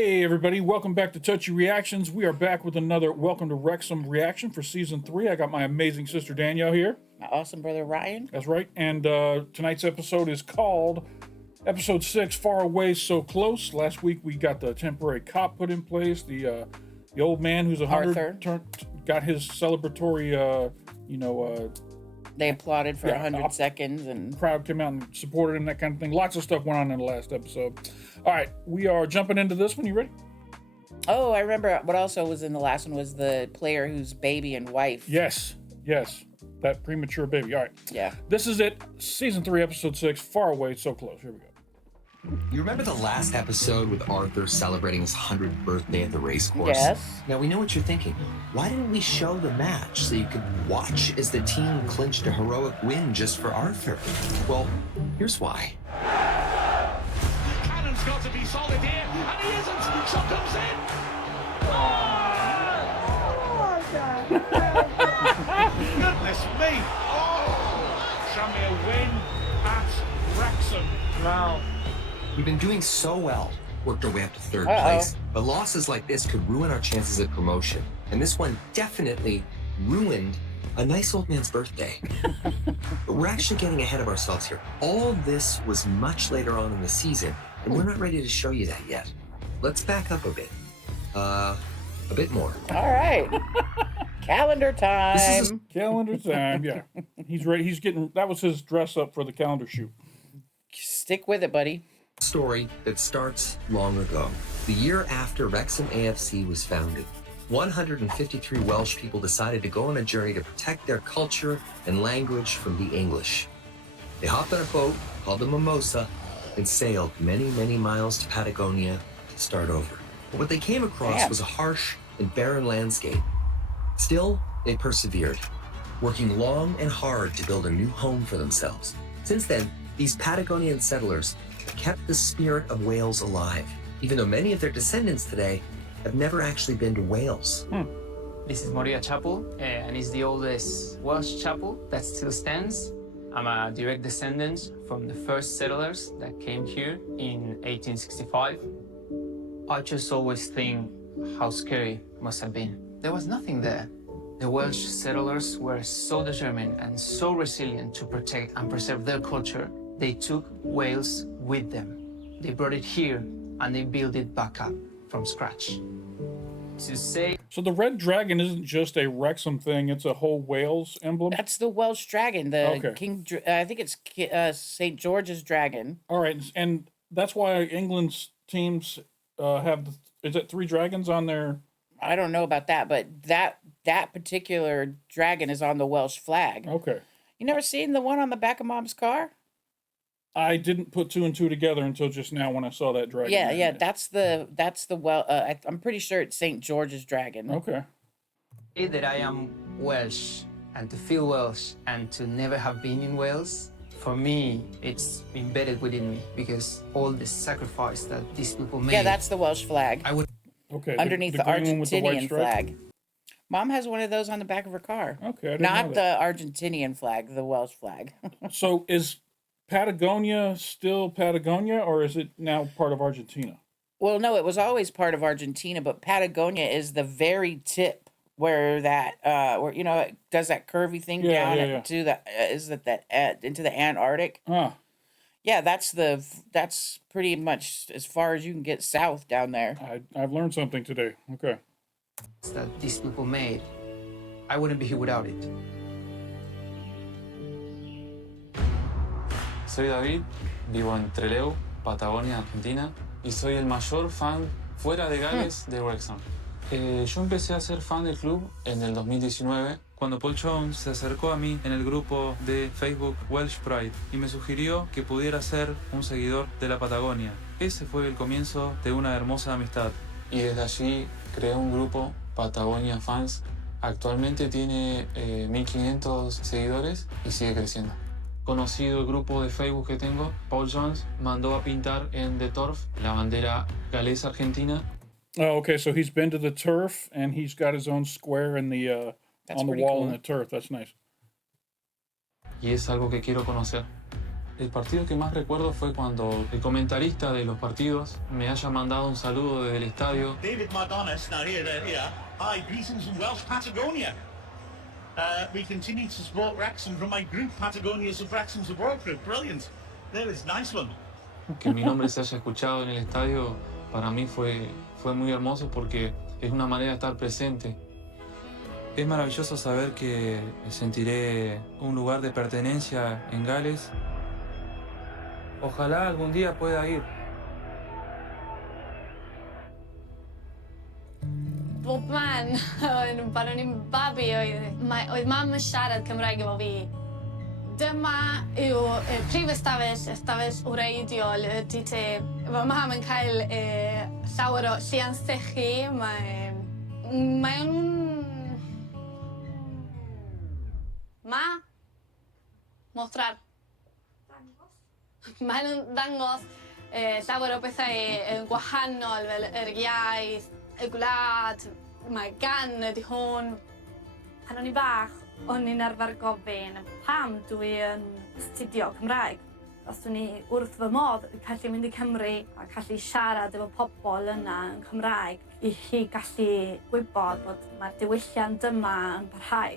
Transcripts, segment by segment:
Hey everybody, welcome back to Touchy Reactions. We are back with another Welcome to Wrexham reaction for Season 3. I got my amazing sister Danielle here. My awesome brother Ryan. That's right. And tonight's episode is called Episode 6, Far Away, So Close. Last week we got the temporary cop put in place. The old man who's 100 got his celebratory, They applauded for 100 seconds, and crowd came out and supported him, that kind of thing. Lots of stuff went on in the last episode. All right, we are jumping into this one. You ready? Oh, I remember what also was in the last one was the player whose baby and wife. Yes. That premature baby. All right. Yeah. This is it. Season 3, Episode 6, Far Away, So Close. Here we go. You remember the last episode with Arthur celebrating his 100th birthday at the racecourse? Yes. Now, we know what you're thinking. Why didn't we show the match so you could watch as the team clinched a heroic win just for Arthur? Well, here's why. Cannon's got to be solid here, and he isn't. Shot comes in. Goodness me. Tranmere win at Wrexham. Wow. We've been doing so well, worked our way up to third place, but losses like this could ruin our chances at promotion. And this one definitely ruined a nice old man's birthday. But we're actually getting ahead of ourselves here. All this was much later on in the season, and we're not ready to show you that yet. Let's back up a bit. A bit more. All right. Calendar time. Calendar time, yeah. He's ready. He's getting, that was his dress up for the calendar shoot. Stick with it, buddy. Story that starts long ago, the year after Wrexham AFC was founded. 153 Welsh people decided to go on a journey to protect their culture and language from the English. They hopped on a boat called the Mimosa and sailed many, many miles to Patagonia to start over. But what they came across was a harsh and barren landscape. Still, they persevered, working long and hard to build a new home for themselves. Since then, these Patagonian settlers kept the spirit of Wales alive, even though many of their descendants today have never actually been to Wales. This is Moria Chapel, and it's the oldest Welsh chapel that still stands. I'm a direct descendant from the first settlers that came here in 1865. I just always think how scary it must have been. There was nothing there. The Welsh settlers were so determined and so resilient to protect and preserve their culture. They took Wales with them. They brought it here and they built it back up from scratch. To say... So the red dragon isn't just a Wrexham thing, it's a whole Wales emblem? That's the Welsh dragon, the King, I think it's St. George's dragon. All right, and that's why England's teams have, is it 3 dragons on their... I don't know about that, but that particular dragon is on the Welsh flag. Okay. You never seen the one on the back of Mom's car? I didn't put 2 and 2 together until just now when I saw that dragon. Yeah, that's the I'm pretty sure it's St. George's dragon. Okay. That I am Welsh and to feel Welsh and to never have been in Wales, for me, it's embedded within me because all the sacrifice that these people made. Yeah, that's the Welsh flag. Okay. Underneath the green with the white Argentinian stripe? flag. Mom has one of those on the back of her car. Okay, I didn't Not know the that. Argentinian flag, the Welsh flag. So is Patagonia still Patagonia, or is it now part of Argentina? Well, no, it was always part of Argentina, but Patagonia is the very tip where that where it does that curvy thing down into the into the Antarctic. Huh. Yeah, that's pretty much as far as you can get south down there. I've learned something today. Okay. That these people made, I wouldn't be here without it. Soy David, vivo en Trelew, Patagonia, Argentina, y soy el mayor fan fuera de Gales de Wrexham. Yo empecé a ser fan del club en el 2019, cuando Paul Jones se acercó a mí en el grupo de Facebook Welsh Pride y me sugirió que pudiera ser un seguidor de la Patagonia. Ese fue el comienzo de una hermosa amistad. Y desde allí creé un grupo, Patagonia Fans. Actualmente tiene 1500 seguidores y sigue creciendo. Conocido el grupo de Facebook que tengo, Paul Jones mandó a pintar en The Turf la bandera galesa argentina. Oh, okay. So he's been to the turf and he's got his own square in the on the wall in the turf. That's nice. Y es algo que quiero conocer. El partido que más recuerdo fue cuando el comentarista de los partidos me haya mandado un saludo desde el estadio. David Mardonis, now here. Hi, greetings from Welsh Patagonia. We continue to support Wrexham from my group, Patagonia of Wrexham support group. Brilliant. There is nice one. Que mi nombre se haya escuchado en el estadio para mí fue muy hermoso porque es una manera de estar presente. Es maravilloso saber que sentiré un lugar de pertenencia en Gales. Ojalá algún día pueda ir. Bob man, pan o'n i'n babi oedd mam yn siarad Cymraeg efo fi. Dyma yw prif ystafell wreiddiol y DT. Mae mam yn cael llawer o llian sychu. Mae nhw'n... Mostrar. Mae nhw'n dangos llawer o bethau gwahanol fel yr iaith, y gwlad, mae gan ydi hwn. Pan o'n i bach, o'n i'n arfer gofyn pam dwi yn astudio Cymraeg. Os o'n i wrth fy modd gallu mynd i Cymru a gallu siarad efo pobl yna yn Cymraeg i chi gallu gwybod bod mae'r diwylliant yma yn parhau.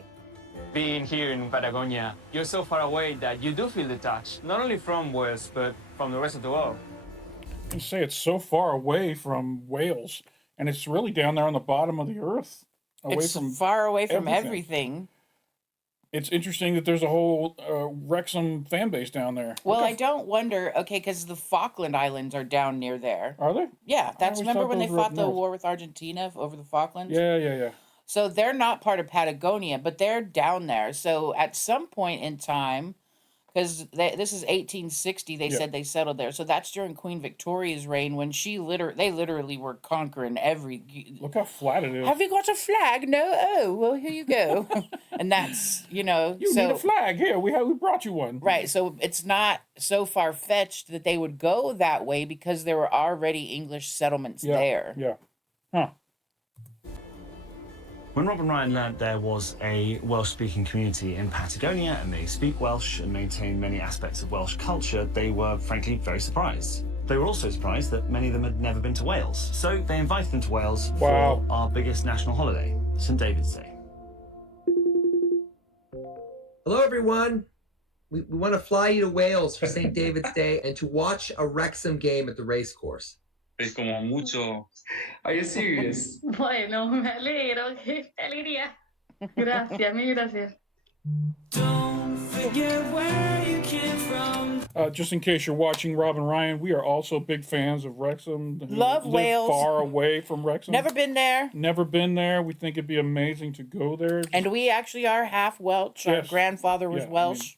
Being here in Patagonia, you're so far away that you do feel the touch, not only from Wales, but from the rest of the world. You say it's so far away from Wales, and it's really down there on the bottom of the earth. It's far away from everything. It's interesting that there's a whole Wrexham fan base down there. Well, I don't wonder, okay, because the Falkland Islands are down near there. Are they? Yeah, remember when they fought the war with Argentina over the Falklands? Yeah. So they're not part of Patagonia, but they're down there. So at some point in time, because this is 1860, they said they settled there. So that's during Queen Victoria's reign when they literally were conquering every... Look how flat it is. Have you got a flag? No? Oh, well, here you go. And that's, You need a flag. Here, we brought you one. Right, so it's not so far-fetched that they would go that way because there were already English settlements there. Yeah. Huh. When Rob and Ryan learnt there was a Welsh-speaking community in Patagonia and they speak Welsh and maintain many aspects of Welsh culture, they were frankly very surprised. They were also surprised that many of them had never been to Wales, so they invited them to Wales for our biggest national holiday, St David's Day. Hello, everyone. We want to fly you to Wales for St David's Day and to watch a Wrexham game at the Racecourse. Es como mucho... Are you serious? Bueno, me alegro, qué alegría. Gracias, mil gracias. Don't forget where you came from. Just in case you're watching Rob and Ryan, we are also big fans of Wrexham. Love Wales. Far away from Wrexham. Never been there. Never been there. We think it'd be amazing to go there. And we actually are half Welsh. Yes. Our grandfather was Welsh.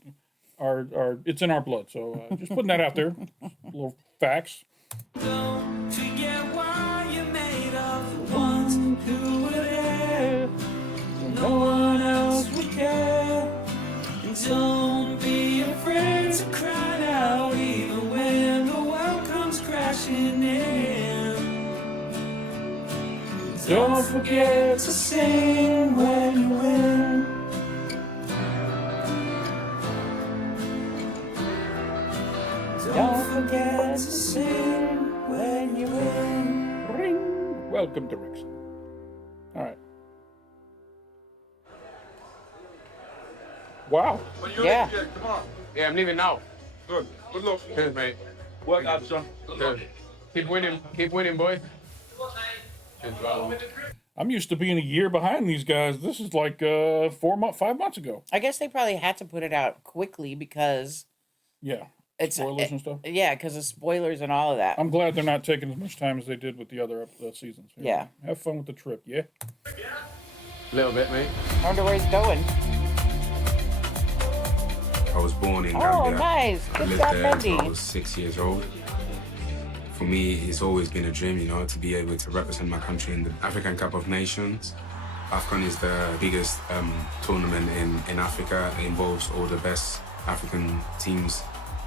It's in our blood. So just putting that out there. Little facts. Don't forget why you're made of. The ones who were there. No one else would care. And don't be afraid to cry out, even when the world comes crashing in. Don't forget to sing when you win. Don't forget to sing when you win. Ring. Welcome to Wrexham. All right. Wow. Yeah. Come on. Yeah, I'm leaving now. Good. Good luck. Cheers, mate. Work out, son. Cheers. Keep winning, boy. Cheers, brother. I'm used to being a year behind these guys. This is like 5 months ago. I guess they probably had to put it out quickly because... Yeah. It's spoilers and stuff. Yeah, because of spoilers and all of that. I'm glad they're not taking as much time as they did with the other seasons. Yeah. Have fun with the trip, yeah? A little bit, mate. I wonder where he's going. I was born in Gambia. Oh, nice. I Good lived job, there until Mendy. I was 6 years old. For me, it's always been a dream, to be able to represent my country in the African Cup of Nations. AFCON is the biggest tournament in Africa. It involves all the best African teams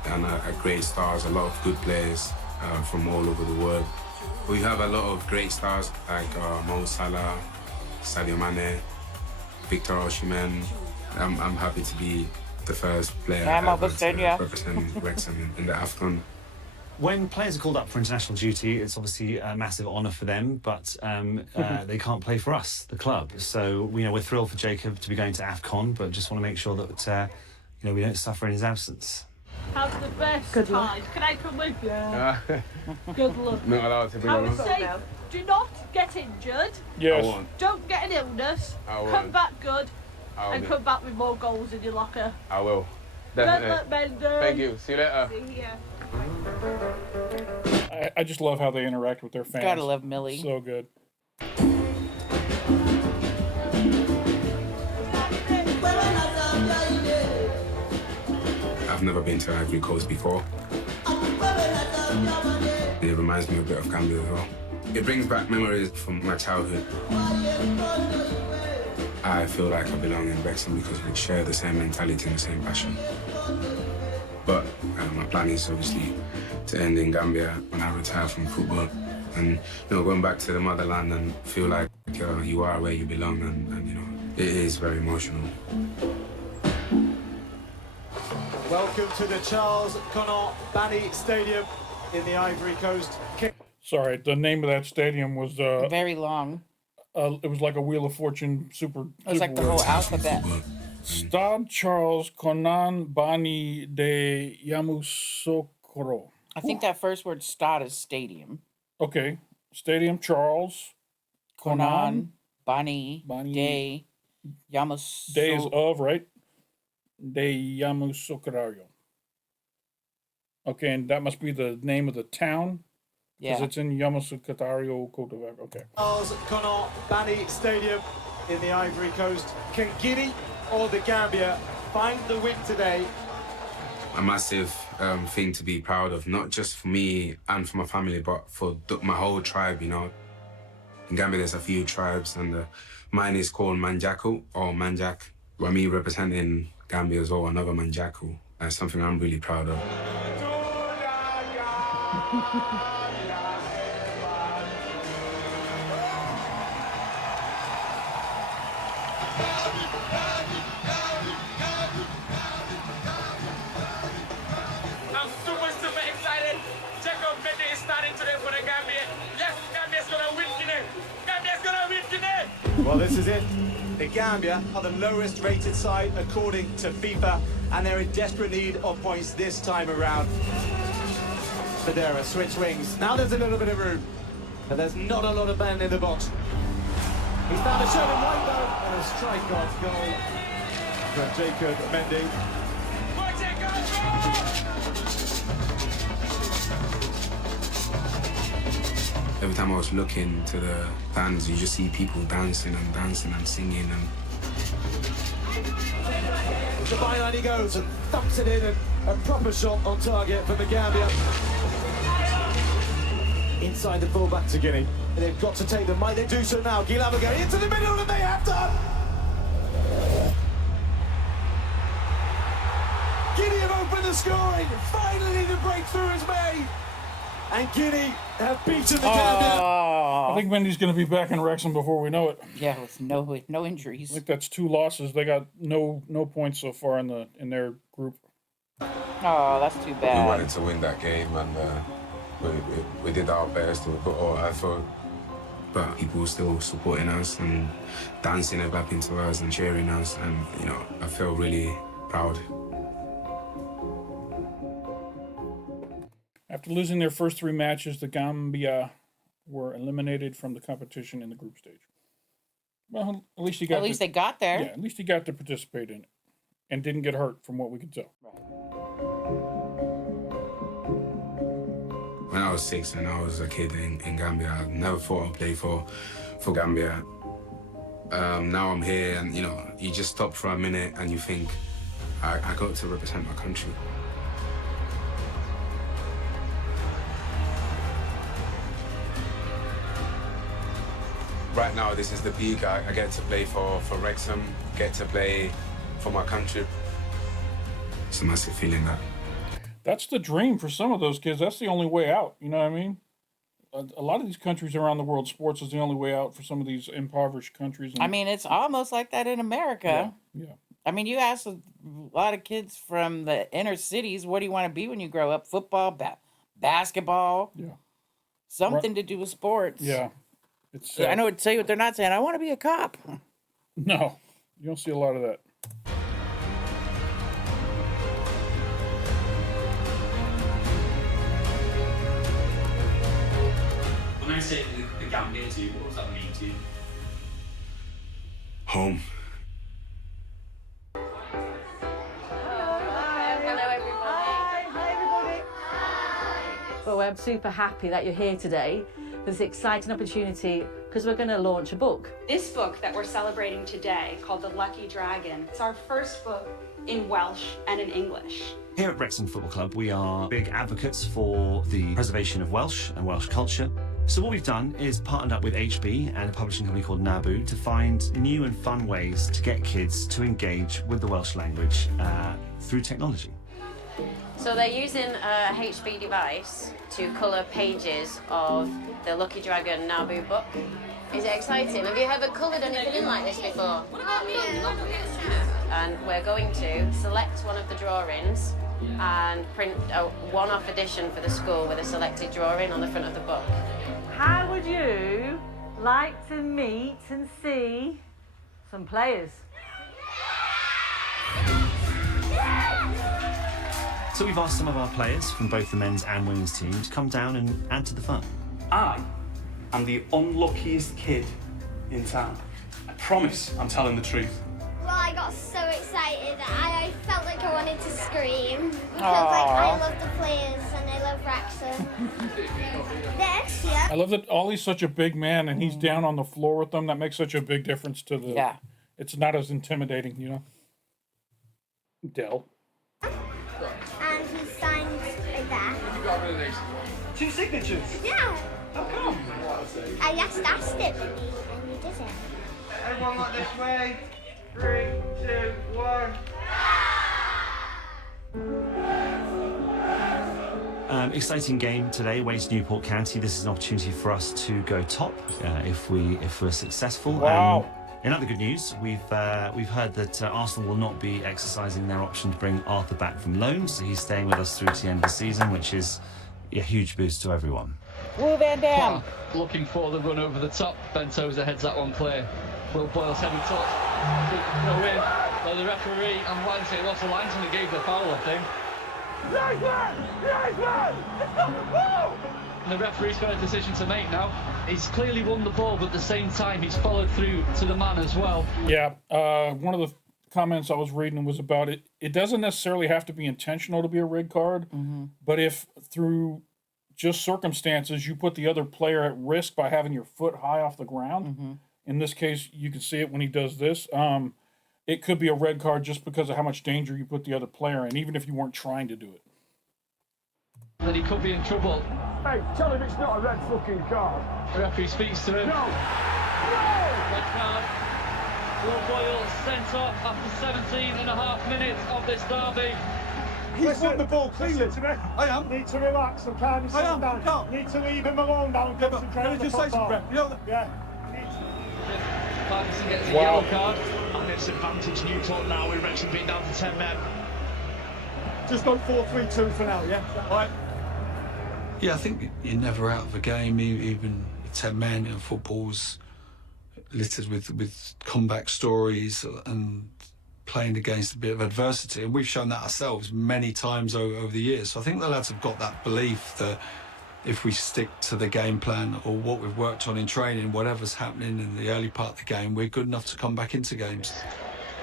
and great stars, a lot of good players from all over the world. We have a lot of great stars like Mo Salah, Sadio Mane, Victor Osimhen. I'm happy to be the first player I'm ever Augustine, to yeah. represent Wrexham in the AFCON. When players are called up for international duty, it's obviously a massive honour for them, but they can't play for us, the club. So, we're thrilled for Jacob to be going to AFCON, but just want to make sure that, we don't suffer in his absence. Have the best time. Can I come with you? Good luck. Not allowed to bring I him would on. say, do not get injured. Yes. I won't. Don't get an illness. I won't. Come back good. I'll And be- come back with more goals in your locker. I will. Good Definitely. luck, Mendon. Thank you. See you later. See ya. I just love how they interact with their fans. Gotta love Millie. So good. I've never been to Ivory Coast before. It reminds me a bit of Gambia as well. It brings back memories from my childhood. I feel like I belong in Wrexham because we share the same mentality and the same passion. But my plan is obviously to end in Gambia when I retire from football. And, going back to the motherland and feel like you are where you belong and it is very emotional. Welcome to the Charles Conant Bani Stadium in the Ivory Coast. Sorry, the name of that stadium was very long. It was like a Wheel of Fortune super. It was like the whole alphabet. Stade Charles Conan Bani de Yamoussoukro. I think that first word "stade" is stadium. Okay, Stadium Charles Conan Bani de Yamoussoukro. Days of, right? De Yamoussoukro. Okay, and that must be the name of the town. Because it's in Yamoussoukro, Cote d'Ivoire. Okay. Charles Conant Bani Stadium in the Ivory Coast. Can Guinea or the Gambia find the win today? A massive thing to be proud of, not just for me and for my family, but for my whole tribe, In Gambia, there's a few tribes, and mine is called Manjaku or Manjak. Well, me representing Gambia as well, another Manjaku. That's something I'm really proud of. I'm super excited. Jacob Mendy is starting today for the Gambia. Yes, Gambia's gonna win today. Gambia's gonna win today. Well, this is it. The Gambia are the lowest rated side according to FIFA, and they're in desperate need of points this time around. Federa, switch wings. Now there's a little bit of room, but there's not a lot of men in the box. He's found a shot in white though, and a strikeout goal for Jacob Mendy. Every time I was looking to the fans, you just see people dancing and singing and The byline he goes and thumps it in, and a proper shot on target for the Gambia. Inside the fullback to Guinea. They've got to take them. Might they do so now? Guillermo going into the middle, and they have done! Guinea have opened the scoring. Finally, the breakthrough is made. And Guinea have beaten the Gambia. I think Mendy's going to be back in Wrexham before we know it. Yeah, with no injuries. I think that's 2 losses. They got no points so far in their group. Oh, that's too we bad. wanted to win that game, and we did our best. We put all effort, but people were still supporting us and dancing and clapping to us and cheering us, and I feel really proud. After losing their first 3 matches, the Gambia were eliminated from the competition in the group stage. Well, at least they got there. Yeah, at least he got to participate in it and didn't get hurt, from what we could tell. When I was 6 and I was a kid in Gambia, I never thought I'd play for Gambia. Now I'm here, and you just stop for a minute and you think, I got to represent my country. Right now, this is the peak. I get to play for Wrexham, get to play for my country. It's a massive feeling that. That's the dream for some of those kids. That's the only way out. You know what I mean? A lot of these countries around the world, sports is the only way out for some of these impoverished countries. I mean, it's almost like that in America. Yeah. I mean, you ask a lot of kids from the inner cities, what do you want to be when you grow up? Football, basketball, something to do with sports. Yeah. I know what to tell you what they're not saying. I want to be a cop. No, you don't see a lot of that. When I say the Gambia to you, what does that mean to you? Home. Well, we're super happy that you're here today for this exciting opportunity because we're going to launch a book. This book that we're celebrating today, called The Lucky Dragon, it's our first book in Welsh and in English. Here at Wrexham Football Club, we are big advocates for the preservation of Welsh and Welsh culture. So what we've done is partnered up with HB and a publishing company called Nabu to find new and fun ways to get kids to engage with the Welsh language through technology. So they're using a HB device to colour pages of the Lucky Dragon Nabu book. Is it exciting? Have you ever coloured anything in like this before? And we're going to select one of the drawings and print a one-off edition for the school with a selected drawing on the front of the book. How would you like to meet and see some players? So we've asked some of our players from both the men's and women's team to come down and add to the fun. I am the unluckiest kid in town. I promise I'm telling the truth. Well, I got so excited. I felt like I wanted to scream because I love the players and I love Wrexham. Next, yeah. I love that Ollie's such a big man and he's down on the floor with them. That makes such a big difference to the... Yeah. It's not as intimidating, you know? Dell. And he signed like that. 2 signatures? Yeah. How come? I just asked him and he did it. Everyone look this way. 3, 2, 1. Exciting game today, away to Newport County. This is an opportunity for us to go top if we're successful. Wow. In other good news, we've heard that Arsenal will not be exercising their option to bring Arthur back from loan, so he's staying with us through to the end of the season, which is a huge boost to everyone. Woo, Van Dam! Looking for the run over the top. Ben Tozer heads that one clear. Will Boyle's heavy touch. Throw in. So the referee and Lansing lost the linesman and gave the foul, I think. Nice man! Nice man! It's not the ball! And the referee's got a decision to make now. He's clearly won the ball, but at the same time, he's followed through to the man as well. Yeah, one of the comments I was reading was about it. It doesn't necessarily have to be intentional to be a red card, but if through just circumstances you put the other player at risk by having your foot high off the ground, in this case, you can see it when he does this, it could be a red card just because of how much danger you put the other player in, even if you weren't trying to do it. Then he could be in trouble. Hey, tell him it's not a red fucking card. The referee speaks to him. No! Red card. Will Boyle sent off after 17 and a half minutes of this derby. He's won the ball cleanly. To me. I am. Need to relax and calm yourself down. No. Need to leave him alone now and concentrate on the football. You know, yeah. Parkinson gets a yellow card. And it's advantage Newport now with Wrexham being down to 10 men. Just go 4-3-2 for now, yeah? All right. Yeah, I think you're never out of a game, even 10 men, and football's littered with comeback stories and playing against a bit of adversity, and we've shown that ourselves many times over the years. So I think the lads have got that belief that if we stick to the game plan or what we've worked on in training, whatever's happening in the early part of the game, we're good enough to come back into games.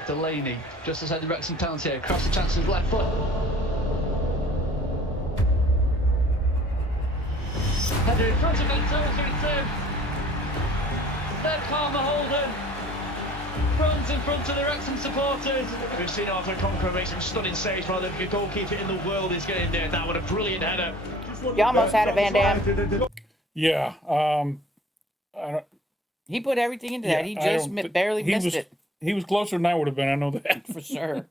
Delaney, just outside the Wrexham penalty area, across the chances left foot. Header in front of Ben Tozer, it's in. Then Palmer Holden. Runs in front of the Wrexham supporters. We've seen Arthur Conqueror make some stunning saves, while the goalkeeper in the world is getting there. That was a brilliant header. You almost had it, Van Dam. Yeah. He put everything into that. He just barely missed it. He was closer than I would have been. I know that. For sure.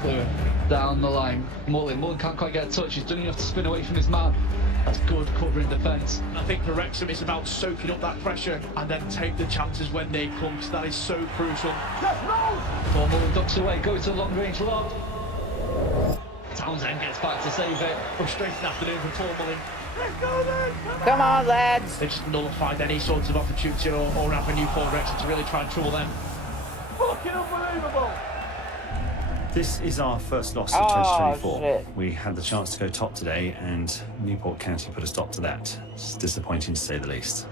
Clear down the line. Mullen can't quite get a touch. He's done enough to spin away from his man. That's good covering defence. I think for Wrexham it's about soaking up that pressure and then take the chances when they come, because that is so crucial. Paul Mullen ducks away, goes to the long range lob. Townsend gets back to save it. Frustrating afternoon for Paul Mullen. Come on, lads. They just nullified any sort of opportunity or avenue for Wrexham to really try and trouble them. Fucking unbelievable. This is our first loss Oh, of 2024. shit. We had the chance to go top today, and Newport County put a stop to that. It's disappointing to say the least.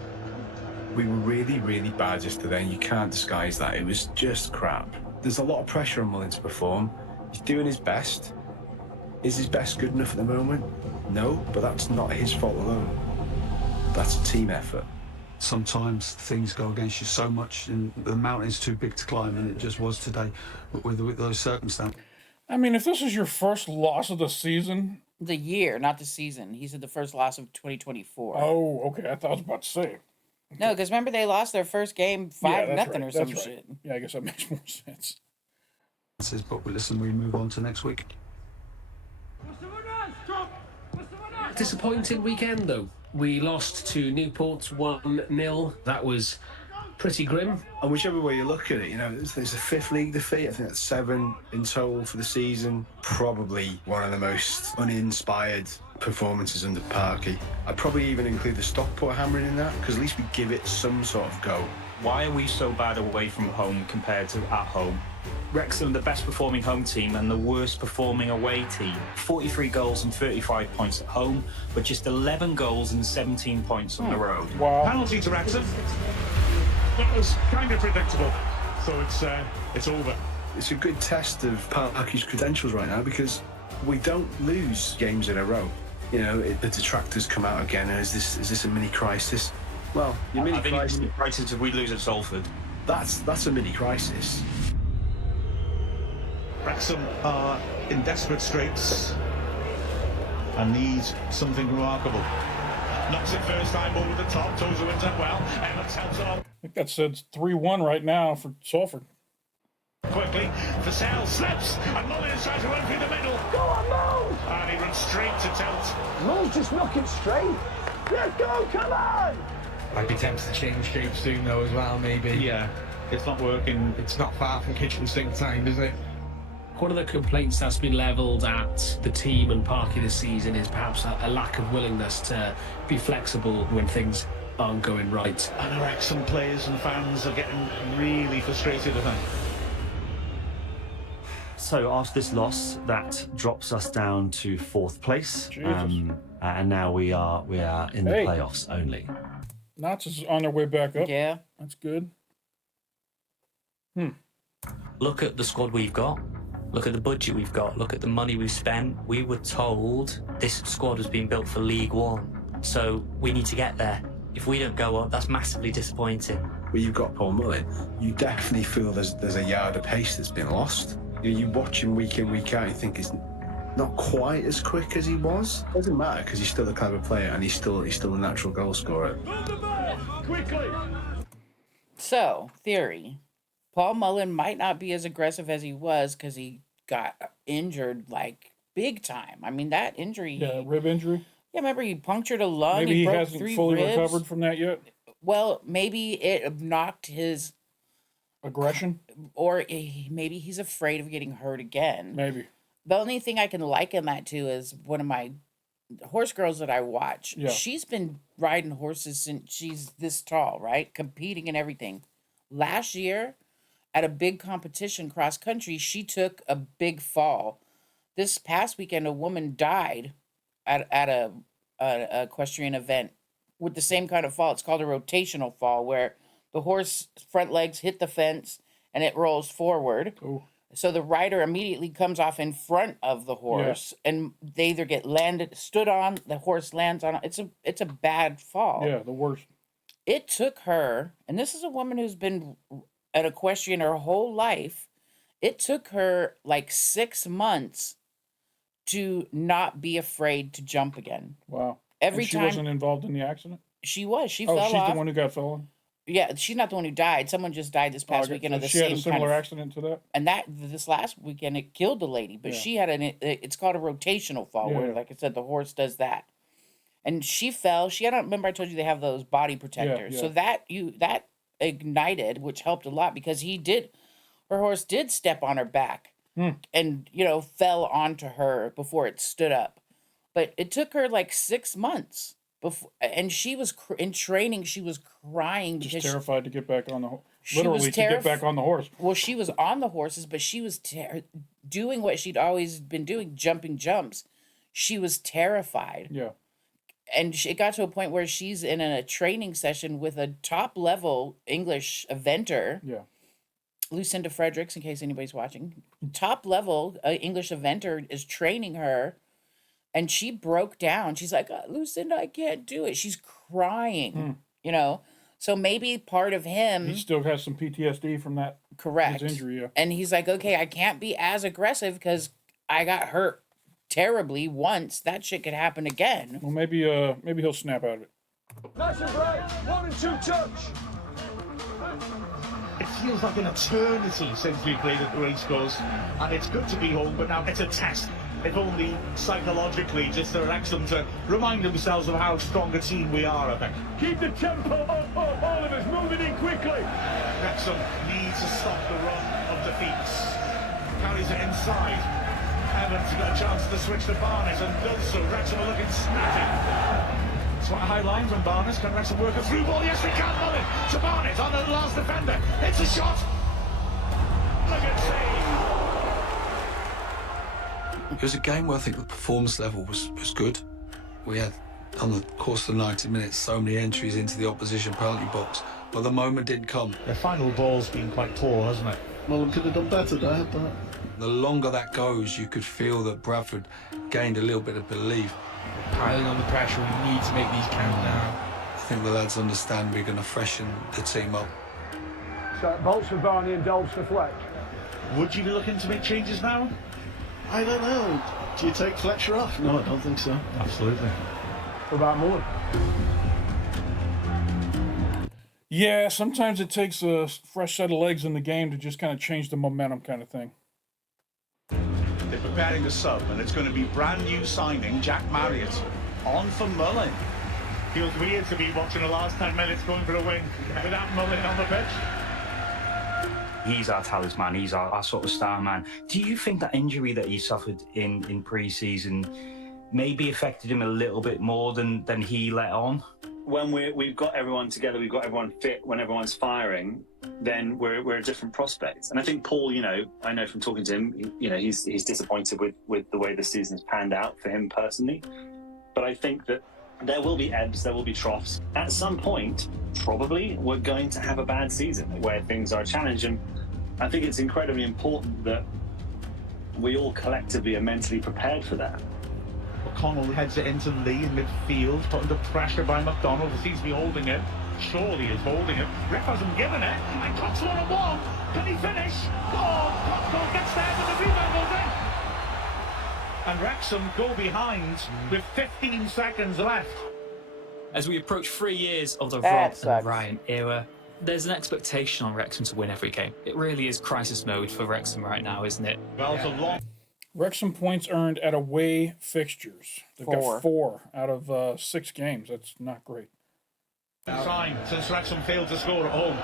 We were really, really bad yesterday, and you can't disguise that. It was just crap. There's a lot of pressure on Mullen to perform. He's doing his best. Is his best good enough at the moment? No, but that's not his fault alone. That's a team effort. Sometimes things go against you so much, and the mountain's too big to climb, and it just was today with those circumstances. I mean, if this is your first loss of the season... The year, not the season. He said the first loss of 2024. Oh, okay. I thought I was about to say. No, because remember they lost their first game 5-0 right, or some right. shit. Yeah, I guess that makes more sense. But listen, we move on to next week. Disappointing weekend though. We lost to Newport 1-0. That was pretty grim. And whichever way you look at it, you know, there's a fifth league defeat. I think that's 7 in total for the season. Probably one of the most uninspired performances under Parky. I'd probably even include the Stockport hammering in that, because at least we give it some sort of go. Why are we so bad away from home compared to at home? Wrexham, the best performing home team and the worst performing away team. 43 goals and 35 points at home, but just 11 goals and 17 points on the road. Wow. Penalty to Wrexham. That was kind of predictable. So it's over. It's a good test of Parky's credentials right now, because we don't lose games in a row. You know, the detractors come out again. Is this a mini crisis? Well, your mini crisis. Mini crisis if we lose at Salford. That's a mini crisis. Wrexham are in desperate straits and need something remarkable. Knocks it first time over the top, Tozer wins it well. Evans helps it on. I think that says 3-1 right now for Salford. Quickly, Vassell slips, and Mullins tries to run through the middle. Go on, Mull! And he runs straight to Tilt. Mull's just knocking straight. Let's go, come on! I'd be tempted to change shape soon though as well, maybe. Yeah. It's not working. It's not far from kitchen sink time, is it? One of the complaints that's been levelled at the team and Parky this season is perhaps a lack of willingness to be flexible when things aren't going right. And the Wrexham players and fans are getting really frustrated, I think. So after this loss, that drops us down to 4th place, and now we are in the playoffs only. Notts is on their way back up. Yeah, that's good. Look at the squad we've got. Look at the budget we've got. Look at the money we've spent. We were told this squad was being built for League One, so we need to get there. If we don't go up, that's massively disappointing. Where you've got Paul Mullen, you definitely feel there's a yard of pace that's been lost. You watch him week in, week out, and you think he's not quite as quick as he was. Doesn't matter, because he's still a clever player and he's still a natural goal scorer. Quickly! So, theory. Paul Mullen might not be as aggressive as he was because he got injured like big time. I mean, that injury. Yeah, rib injury. Yeah, remember he punctured a lung. Maybe he broke hasn't 3 fully ribs. recovered from that yet. Well, maybe it knocked his aggression, or maybe he's afraid of getting hurt again. Maybe. The only thing I can liken that to is one of my horse girls that I watch. Yeah. She's been riding horses since she's this tall, right? Competing and everything. Last year, at a big competition cross country, she took a big fall. This past weekend, a woman died at a equestrian event with the same kind of fall. It's called a rotational fall, where the horse front legs hit the fence and it rolls forward. Ooh. So the rider immediately comes off in front of the horse, and they either get stood on, the horse lands on. It's a bad fall. Yeah, the worst. It took her, and this is a woman who's been an equestrian her whole life. It took her like 6 months to not be afraid to jump again. Wow. Every and she time wasn't involved in the accident? She was. She fell fell she's off. The one who got fallen? Yeah, she's not the one who died. Someone just died this past weekend of the she same had a similar kind of accident to that? And this last weekend, it killed the lady. But Yeah. she had it's called a rotational fall, where, Yeah. like I said, the horse does that. and she fell. I don't remember, I told you they have those body protectors. Yeah. So that ignited, which helped a lot because her horse did step on her back and, fell onto her before it stood up. But it took her like 6 months before, and she was in training. She was crying Just because terrified to get back on the horse. Literally to get back on the horse. Well, she was on the horses, but she was doing what she'd always been doing, jumping jumps. She was terrified. Yeah. And it got to a point where she's in a training session with a top-level English eventer. Yeah. Lucinda Fredericks, in case anybody's watching. Top-level English eventer is training her, and she broke down. She's like, Lucinda, I can't do it. She's crying, So maybe part of him... He still has some PTSD from that. Correct. His injury, yeah. And he's like, okay, I can't be as aggressive because I got hurt terribly once. That shit could happen again. Well, maybe he'll snap out of it. Nice and right, 1 and 2 touch. It feels like an eternity since we played at the Racecourse, and it's good to be home, but now it's a test. If only psychologically, just for Wrexham to remind themselves of how strong a team we are, I think. Keep the tempo up, all of us, moving in quickly. Wrexham needs to stop the run of defeats. Carries it inside. Evans got a chance to switch to Barnes and does so. Wrexham are looking snappy. It's what a high line from Barnes. Can Wrexham work a through ball? Yes, they can. Mullin to Barnes on the last defender. It's a shot. Look at save. It was a game where I think the performance level was good. We had, on the course of the 90 minutes, so many entries into the opposition penalty box, but the moment didn't come. The final ball's been quite poor, hasn't it? Mullin could have done better there, but... The longer that goes, you could feel that Bradford gained a little bit of belief. Piling on the pressure, we need to make these count now. I think the lads understand we're going to freshen the team up. So bolts for Barney and Dolbs for Fletch. Would you be looking to make changes now? I don't know. Do you take Fletcher off? No, I don't think so. Absolutely. What about Mullin? Yeah, sometimes it takes a fresh set of legs in the game to just kind of change the momentum kind of thing. They're preparing a sub, and it's going to be brand new signing Jack Marriott on for Mullin. Feels weird to be watching the last 10 minutes going for a win without Mullin on the pitch. He's our talisman, he's our sort of star man. Do you think that injury that he suffered in pre-season maybe affected him a little bit more than he let on? When we've got everyone together, we've got everyone fit, when everyone's firing, then we're a different prospect. And I think Paul, I know from talking to him, he's disappointed with the way the season's panned out for him personally. But I think that there will be ebbs, there will be troughs. At some point, probably, we're going to have a bad season where things are a challenge. And I think it's incredibly important that we all collectively are mentally prepared for that. O'Connell heads it into Lee in midfield, put under pressure by McDonald, who seems to be holding it. Surely is holding it. Riff hasn't given it, and Cox 1-on-1. Can he finish? Cox gets there, but the rebound goes in. And Wrexham go behind with 15 seconds left. As we approach 3 years of the Rob and Ryan era, there's an expectation on Wrexham to win every game. It really is crisis mode for Wrexham right now, isn't it? Well, it's a long... Wrexham points earned at away fixtures. They've got 4 out of 6 games. That's not great. Sign since Wrexham failed to score at home.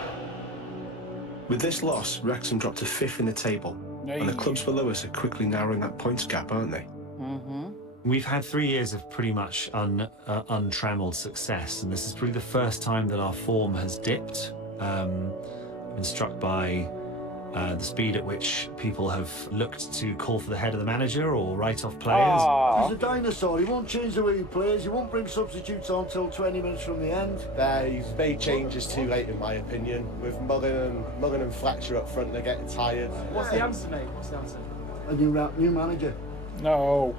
With this loss, Wrexham dropped to 5th in the table. And the clubs below us are quickly narrowing that points gap, aren't they? Mm-hmm. We've had 3 years of pretty much untrammeled success, and this is probably the first time that our form has dipped. I've been struck by the speed at which people have looked to call for the head of the manager or write off players. He's a dinosaur. He won't change the way he plays. He won't bring substitutes on till 20 minutes from the end. He's made changes too late, in my opinion. With Mullin and Fletcher up front, they're getting tired. What's the answer, mate? What's the answer? A new manager. No.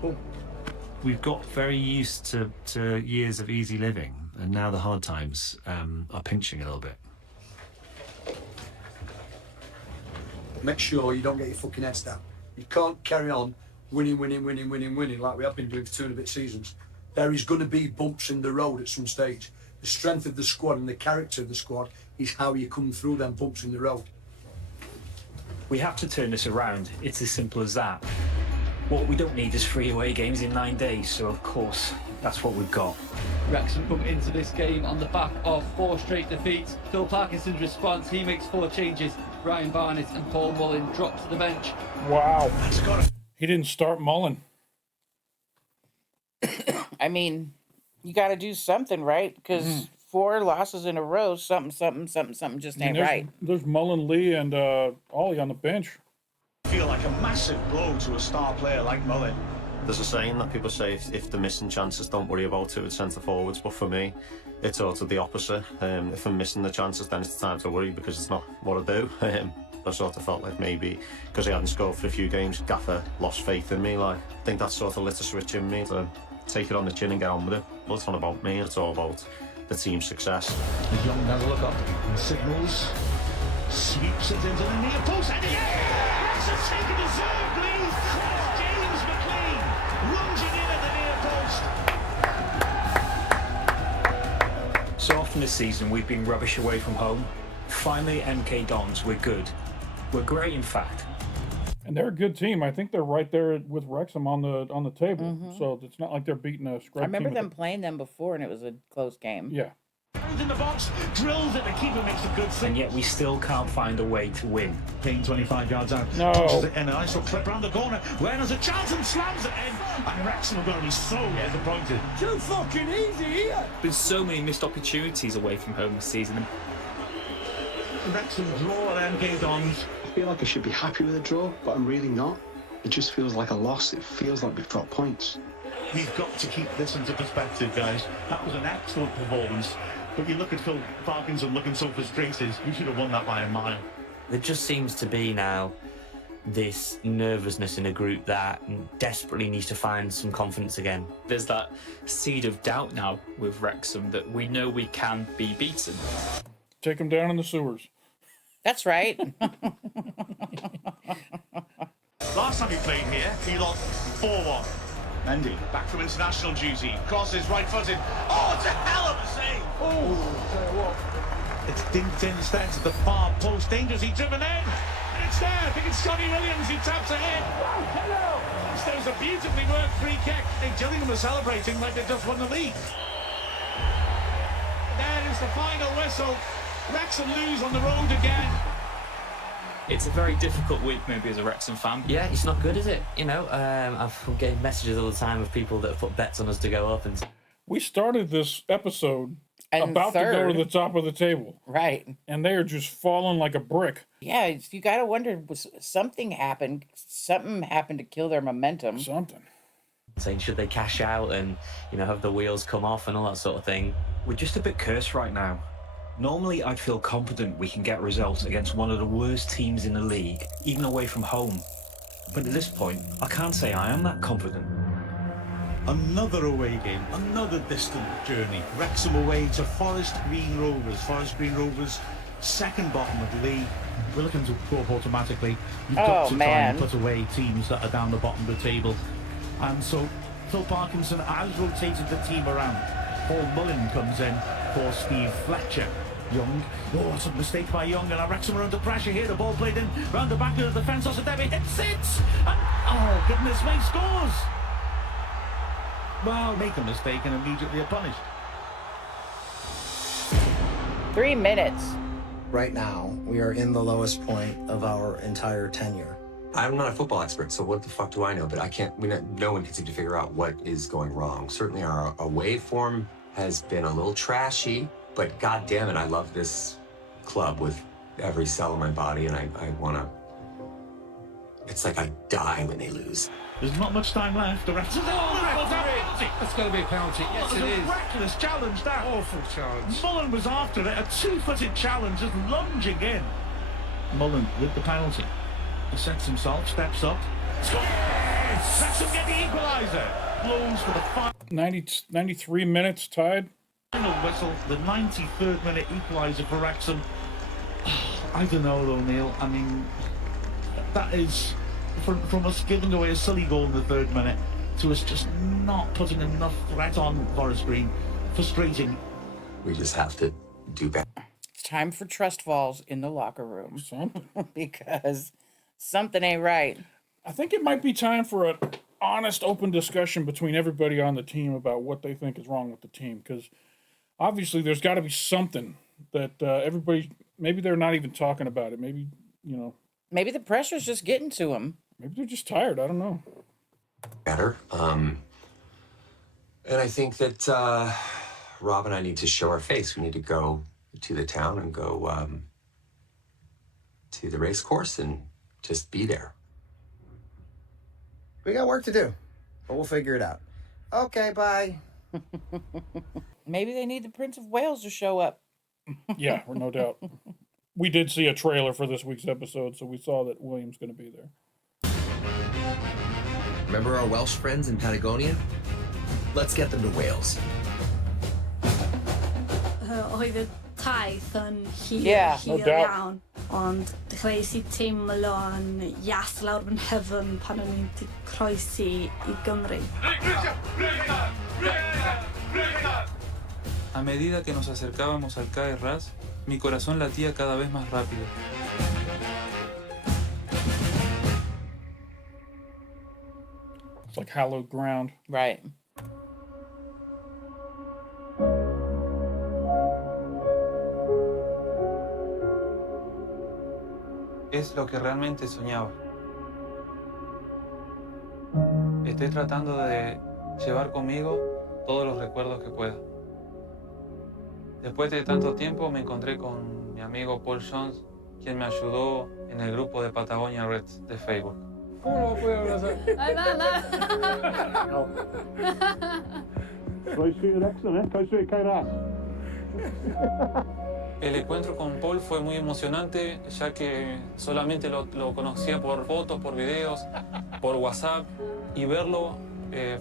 We've got very used to years of easy living, and now the hard times are pinching a little bit. Make sure you don't get your fucking heads down. You can't carry on winning like we have been doing for 2 and a bit seasons. There is going to be bumps in the road at some stage. The strength of the squad and the character of the squad is how you come through them bumps in the road. We have to turn this around. It's as simple as that. What we don't need is 3 away games in 9 days, so of course, that's what we've got. Wrexham come into this game on the back of 4 straight defeats. Phil Parkinson's response, he makes 4 changes. Ryan Barnett and Paul Mullin drop to the bench. Wow. He didn't start Mullin. I mean, you got to do something, right? Because 4 losses in a row, something just ain't right. There's Mullen, Lee, and Ollie on the bench. Feel like a massive blow to a star player like Mullin. There's a saying that people say if they're missing chances, don't worry about it with centre forwards. But for me, it's sort of the opposite. If I'm missing the chances, then it's time to worry because it's not what I do. I sort of felt like maybe because I hadn't scored for a few games, Gaffer lost faith in me. Like, I think that sort of lit a switch in me to take it on the chin and get on with it. But it's not about me, it's all about the team's success. Young has a look up and signals, sweeps it into the near post, and it's a take a deserved lead. That's James McLean lunging in at the near post. So often this season, we've been rubbish away from home. Finally, MK Dons, we're good. We're great, in fact. And they're a good team. I think they're right there with Wrexham on the table. So it's not like they're beating a scrub team. I remember them playing them before, and it was a close game. Yeah. In the box, drills it, the keeper makes a good save. And yet we still can't find a way to win. Kane 25 yards out. No. Pushes it in, a nice little clip round the corner. Where there's a chance and slams it in. And Wrexham are going to be so disappointed. Too fucking easy here. Been so many missed opportunities away from home this season. Wrexham draw at MK Dons. I feel like I should be happy with the draw, but I'm really not. It just feels like a loss. It feels like we've dropped points. We've got to keep this into perspective, guys. That was an excellent performance. But you look at Phil Parkinson looking so frustrated. We should have won that by a mile. There just seems to be now this nervousness in a group that desperately needs to find some confidence again. There's that seed of doubt now with Wrexham that we know we can be beaten. Take them down in the sewers. That's right. Last time he played here, he lost 4-1. Mendy, back from international duty, crosses right-footed. Oh, it's a hell of a save! Oh, tell you what. It's dinked instead to the far post, dangerously driven in. And it's there, I think it's Sonny Williams who taps ahead. Hello! There's a beautifully worked free kick. Hey, Gillingham are celebrating like they just won the league. There is the final whistle. Wrexham lose on the road again. It's a very difficult week, maybe, as a Wrexham fan. Yeah, it's not good, is it? You know, I've getting messages all the time of people that have put bets on us to go up. And we started this episode and about to go to the top of the table. Right. And they are just falling like a brick. Yeah, you got to wonder, something happened. Something happened to kill their momentum. Something. Saying, should they cash out and, you know, have the wheels come off and all that sort of thing. We're just a bit cursed right now. Normally, I'd feel confident we can get results against one of the worst teams in the league, even away from home. But at this point, I can't say I am that confident. Another away game, another distant journey. Wrexham away to Forest Green Rovers. Forest Green Rovers, second bottom of the league. We're looking to go up automatically. You've got to try and put away teams that are down the bottom of the table. And so Phil Parkinson has rotated the team around. Paul Mullin comes in for Steve Fletcher. Young, oh, it's a mistake by Young, and Wrexham are under pressure here. The ball played in round the back of the defence. Osadebe hits it, and oh goodness me, scores. Well, make a mistake and immediately are punished. 3 minutes. Right now, we are in the lowest point of our entire tenure. I'm not a football expert, so what the fuck do I know? But no one can seem to figure out what is going wrong. Certainly our away form has been a little trashy, but god damn it, I love this club with every cell in my body, and I want to... It's like I die when they lose. There's not much time left. The Wrexham... That's got to be a penalty. Yes, it is. A reckless challenge, that. Awful challenge. Mullen was after it, a two-footed challenge, just lunging in. Mullen with the penalty. He sets himself, steps up. Scores! Wrexham get the equaliser. Blows for the final. 93 minutes tied. Final whistle, the 93rd minute equaliser for Wrexham. I don't know though, Neil. I mean, that is from us giving away a silly goal in the 3rd minute to us just not putting enough threat on Forest Green. Frustrating. We just have to do better. It's time for trust falls in the locker room. Because something ain't right. I think it might be time for honest, open discussion between everybody on the team about what they think is wrong with the team, because obviously there's got to be something that everybody, maybe they're not even talking about it. Maybe, maybe the pressure's just getting to them. Maybe they're just tired. I don't know. Better. And I think that Rob and I need to show our face. We need to go to the town and go to the racecourse and just be there. We got work to do, but we'll figure it out. Okay, bye. Maybe they need the Prince of Wales to show up. Yeah, no doubt. We did see a trailer for this week's episode, so we saw that William's going to be there. Remember our Welsh friends in Patagonia? Let's get them to Wales. Oedd y taith yn hir, Yeah, no hir doubt. iawn. Ond dechreuais i teimlo yn ias lawr fy nhyfn pan o'n i'n di croesi I Gymru. A medida que nos acercábamos al CAE Ras, mi corazón latía cada vez más rápido. It's like hallowed ground. Right. Es lo que realmente soñaba. Estoy tratando de llevar conmigo todos los recuerdos que pueda. Después de tanto tiempo me encontré con mi amigo Paul Jones, quien me ayudó en el grupo de Patagonia Reds de Facebook. ¿Cómo lo voy a abrazar? Ay, mamá. El encuentro con Paul fue muy emocionante, ya que solamente lo conocía por fotos, por videos, por WhatsApp, y verlo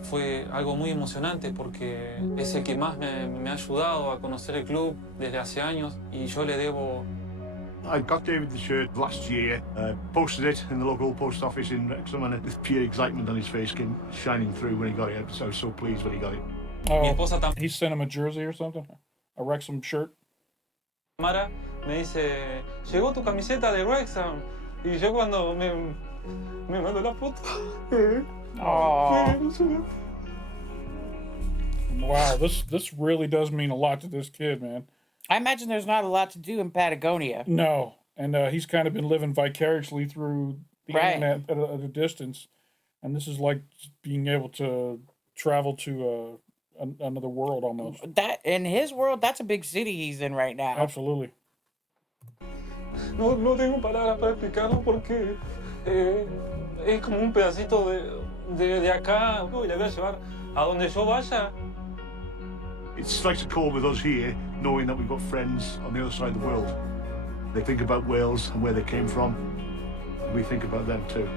fue algo muy emocionante porque es el que más me ha ayudado a conocer el club desde hace años y yo le debo. I got David the shirt last year, posted it in the local post office in Wrexham, and this pure excitement on his face came shining through when he got it. So I was so pleased when he got it. Oh, he sent him a jersey or something? A Wrexham shirt? Mara me dice, llegó tu camiseta de Wrexham, y yo cuando me mandó la foto. Wow, this really does mean a lot to this kid, man. I imagine there's not a lot to do in Patagonia. No, and he's kind of been living vicariously through the internet at a distance, and this is like being able to travel to another world almost. That in his world, that's a big city he's in right now. Absolutely. No tengo palabras para explicarlo porque es como un pedacito de acá. Uy, le voy a llevar a donde yo vaya. It's like a call with us here, knowing that we've got friends on the other side of the world. They think about Wales and where they came from. We think about them too.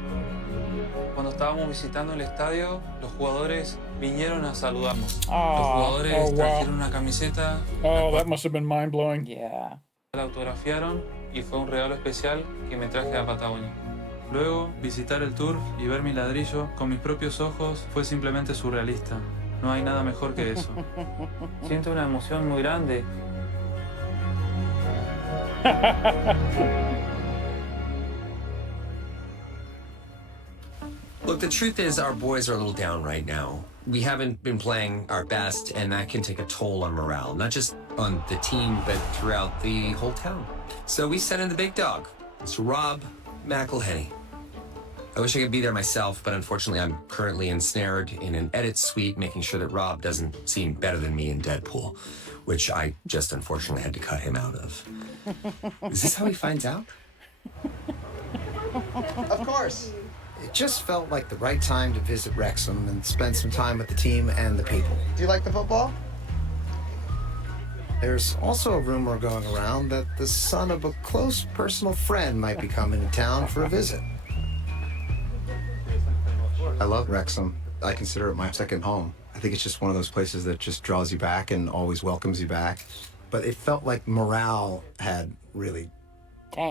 Cuando estábamos visitando el estadio, los jugadores vinieron a saludarnos. Los Oh, jugadores wow. trajeron una camiseta. Oh, that must have been mind-blowing. Yeah. La autografiaron y fue un regalo especial que me traje a Patagonia. Luego, visitar el turf y ver mi ladrillo con mis propios ojos fue simplemente surrealista. No hay nada mejor que eso. Siento una emoción muy grande. Look, the truth is our boys are a little down right now. We haven't been playing our best, and that can take a toll on morale, not just on the team, but throughout the whole town. So we sent in the big dog. It's Rob McElhenney. I wish I could be there myself, but unfortunately I'm currently ensnared in an edit suite, making sure that Rob doesn't seem better than me in Deadpool, which I just unfortunately had to cut him out of. Is this how he finds out? Of course. It just felt like the right time to visit Wrexham and spend some time with the team and the people. Do you like the football? There's also a rumor going around that the son of a close personal friend might be coming to town for a visit. I love Wrexham. I consider it my second home. I think it's just one of those places that just draws you back and always welcomes you back. But it felt like morale had really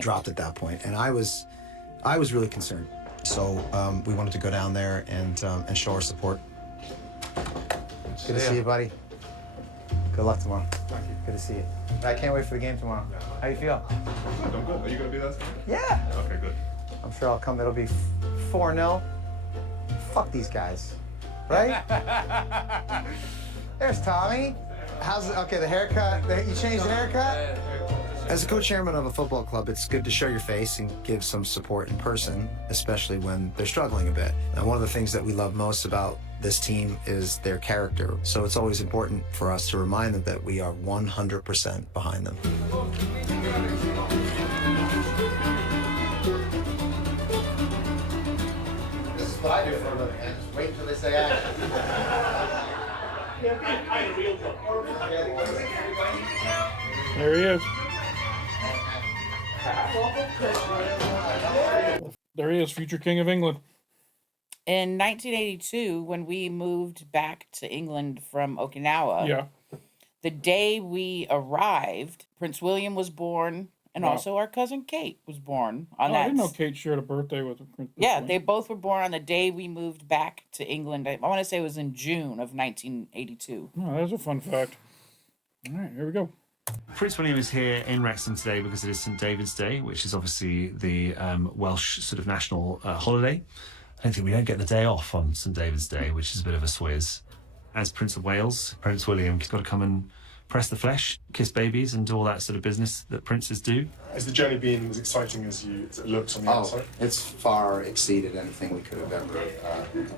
dropped at that point, and I was really concerned. So we wanted to go down there and show our support. Good to see you, buddy. Good luck tomorrow. Thank you. Good to see you. I can't wait for the game tomorrow. How you feel? I'm good. Are you going to be there? Yeah. Okay, good. I'm sure I'll come. It'll be 4-0. fuck these guys, right? There's Tommy. Okay, the haircut? You changed the haircut? As a co-chairman of a football club, it's good to show your face and give some support in person, especially when they're struggling a bit. And one of the things that we love most about this team is their character. So it's always important for us to remind them that we are 100% behind them. This is what I do for a living. I just wait until they say action. There he is. There he is, future King of England. In 1982, when we moved back to England from Okinawa, the day we arrived, Prince William was born, and also our cousin Kate was born on that. I didn't know Kate shared a birthday with Prince Yeah, William. they both were born on the day we moved back to England. I want to say it was in June of 1982. Oh, that's a fun fact. All right, here we go. Prince William is here in Wrexham today because it is St David's Day, which is obviously the Welsh sort of national holiday. I don't get the day off on St David's Day, which is a bit of a swizz. As Prince of Wales, Prince William, he's got to come and press the flesh, kiss babies, and do all that sort of business that princes do. Has the journey been as exciting as it looks on the outside? It's far exceeded anything we could have ever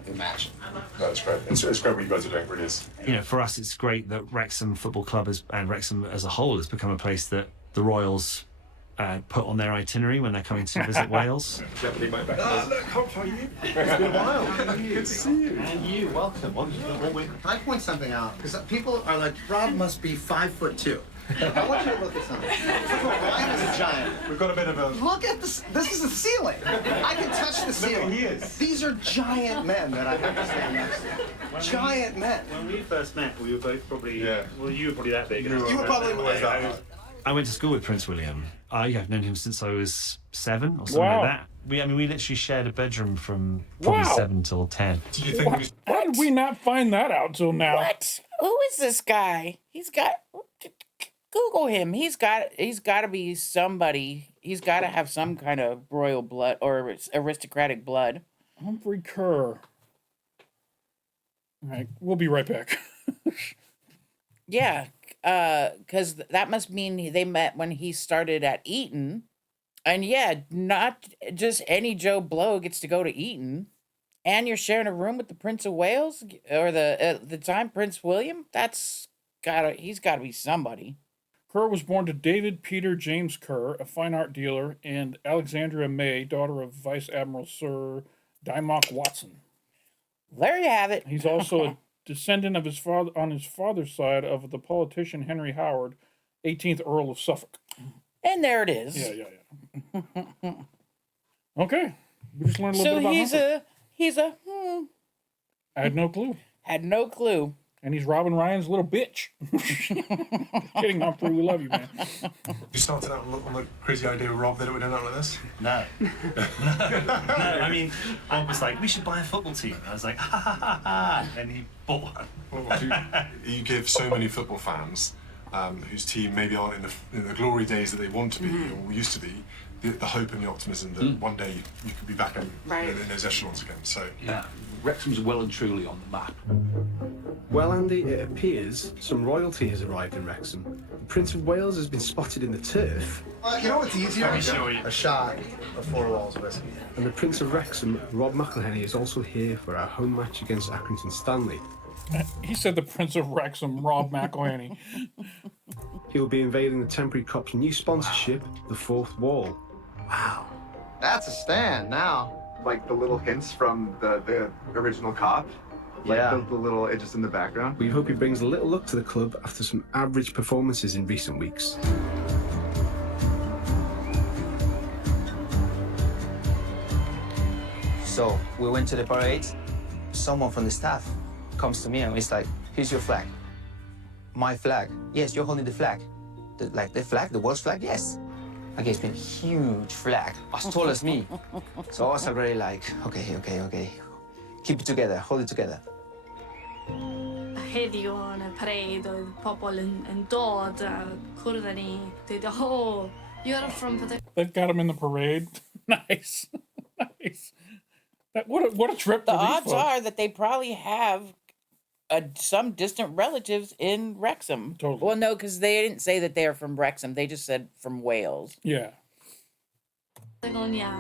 imagined. No, it's great. It's great what you guys are doing, really is. You know, for us, it's great that Wrexham Football Club and Wrexham as a whole has become a place that the Royals put on their itinerary when they're coming to visit Wales. Look, how are you? It's been a while. Good to see you. And you, welcome. Can I point something out? Because people are like, Rob must be 5'2". I want you to look at something. Ryan is a giant. We've got a bit of a... Look at this. This is the ceiling. I can touch the ceiling. He is. These are giant men that I have to stand next to. Giant men. When we first met, we were both probably... Well, you were probably that big. You were probably... I went to school with Prince William. I've known him since I was 7 or something like that. We literally shared a bedroom from probably 7 till 10. Do you think how did we not find that out till now? What? Who is this guy? He's got... Google him. He's got to be somebody. He's got to have some kind of royal blood or aristocratic blood. Humphrey Kerr. All right, we'll be right back. Yeah, because that must mean they met when he started at Eton. And yeah, not just any Joe Blow gets to go to Eton. And you're sharing a room with the Prince of Wales or the time Prince William. He's got to be somebody. Kerr was born to David Peter James Kerr, a fine art dealer, and Alexandria May, daughter of Vice Admiral Sir Dymock Watson. There you have it. He's also a descendant of his father on his father's side of the politician Henry Howard, 18th Earl of Suffolk. And there it is. Yeah. Okay, we just learned a little bit about Humphrey. He's a. I had no clue. Had no clue. And he's Robin Ryan's little bitch. Kidding, Humphrey, we love you, man. You started out on the crazy idea with Rob that it would end up like this? No. No, I mean, Rob was like, we should buy a football team. I was like, ha ha ha ha, and he bought one. You give so many football fans whose team maybe aren't in the glory days that they want to be or used to be, the hope and the optimism that one day you could be back in those echelons again. So yeah, Wrexham's well and truly on the map. Well, Andy, it appears some royalty has arrived in Wrexham. The Prince of Wales has been spotted in the turf. You know what's easier? A shot of 4 Walls whiskey. And the Prince of Wrexham, Rob McElhenney, is also here for our home match against Accrington Stanley. He said the Prince of Wrexham, Rob McElhenney. He will be unveiling the temporary Cop's new sponsorship, the Fourth Wall. Wow. That's a stand now. Like the little hints from the original Cop. Like the little edges in the background. We hope he brings a little luck to the club after some average performances in recent weeks. So we went to the parade. Someone from the staff comes to me and he's like, here's your flag. My flag. Yes, you're holding the flag. The flag, the world's flag? Yes. I gave him a huge flag, as tall as me. So I was already like, okay. Keep it together, hold it together. Heddiw yn y parade, oedd pobl yn dod a cwrdd â ni. Dweud, oh, you're from Patagonia. That got him in the parade. Nice. What a trip The for these odds folks. are that they probably have some distant relatives in Wrexham. Totally. Well, no, because they didn't say that they're from Wrexham. They just said from Wales. Yeah. Patagonia.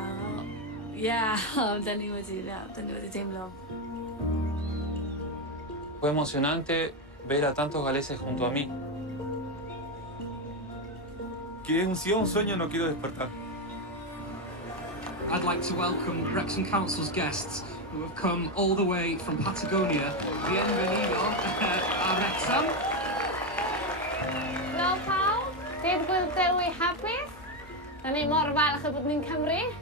Yeah, dan ni wedi teimlo. Fue emocionante ver a tantos galeses junto a mí. Que un sueño no quiero despertar. I'd like to welcome Wrexham Council's guests who have come all the way from Patagonia. Bienvenido a Wrexham. Wel pawb, dydd Gwyl Dewi hapus. Da ni mor falch o bod ni'n Cymru.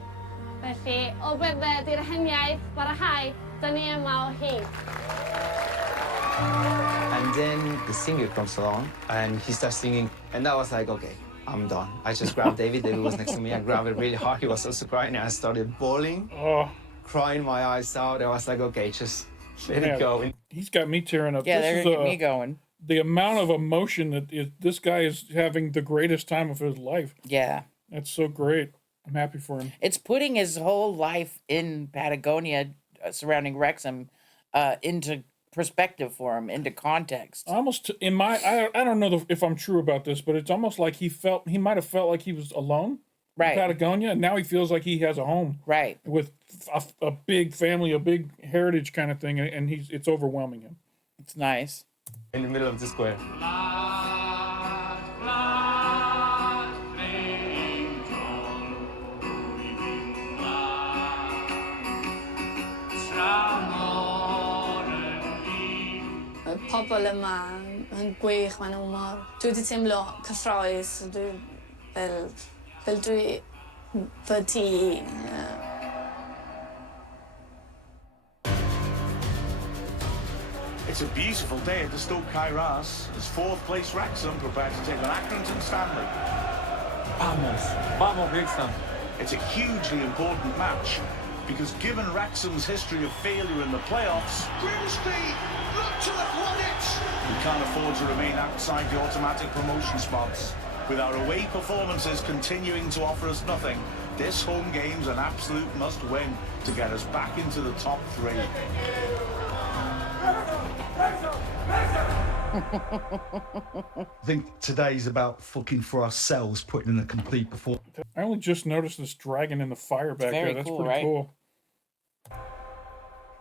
Felly, o bydde di'r heniaeth barahau, da ni yma o hyd. And then the singer comes along and he starts singing, and I was like, okay, I'm done. I just grabbed David. David was next to me. I grabbed it really hard. He was also crying, and I started bawling, crying my eyes out. I was like, okay, just let it go. He's got me tearing up. Yeah, this they're is getting me going. The amount of emotion that this guy is having the greatest time of his life. Yeah. That's so great. I'm happy for him. It's putting his whole life in Patagonia surrounding Wrexham into perspective for him, into context. Almost in my, I don't know if I'm true about this, but it's almost like he might have felt like he was alone in Patagonia, and now he feels like he has a home, right, with a big family, a big heritage kind of thing, and it's overwhelming him. It's nice. In the middle of the square. Pobl yma yn gwych, maen nhw mor... Dwi wedi teimlo cyffroes, fel dwi fy ti. It's a beautiful day at the Stoke Kairas as fourth place Wrexham prepare to take on Accrington Stanley. Vamos, Wrexham. It's a hugely important match because given Wrexham's history of failure in the playoffs, Grimsby, look to have won it! We can't afford to remain outside the automatic promotion spots. With our away performances continuing to offer us nothing, this home game's an absolute must-win to get us back into the top three. I think today's about fucking for ourselves, putting in a complete performance. I only just noticed this dragon in the fire back there. That's cool, pretty right? cool.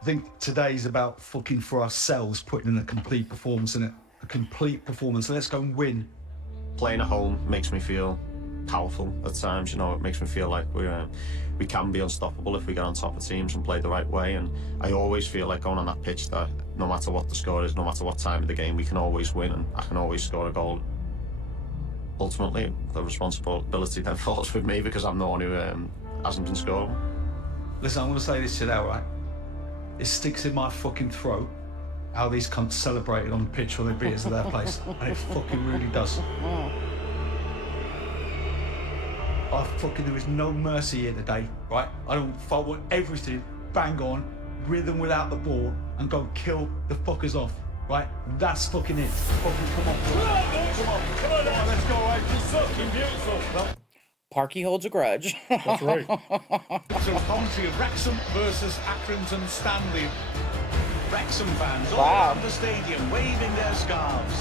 I think today's about fucking for ourselves, putting in a complete performance in it. A complete performance. Let's go and win. Playing at home makes me feel powerful at times. You know, it makes me feel like we can be unstoppable if we get on top of teams and play the right way. And I always feel like going on that pitch that no matter what the score is, no matter what time of the game, we can always win and I can always score a goal. Ultimately, the responsibility then falls with me because I'm the one who hasn't been scoring. Listen, I'm going to say this to you now, right? It sticks in my fucking throat how these cunts celebrated on the pitch when they beat us at their place. And it fucking really does. There is no mercy here today, right? I want everything bang on, rhythm without the ball, and go kill the fuckers off, right? That's fucking it. Fucking come on, let's go, right? It's fucking beautiful. Well, Parky holds a grudge. That's right. So a commentary of Wrexham versus Accrington Stanley. Wrexham fans all Wow. around the stadium waving their scarves.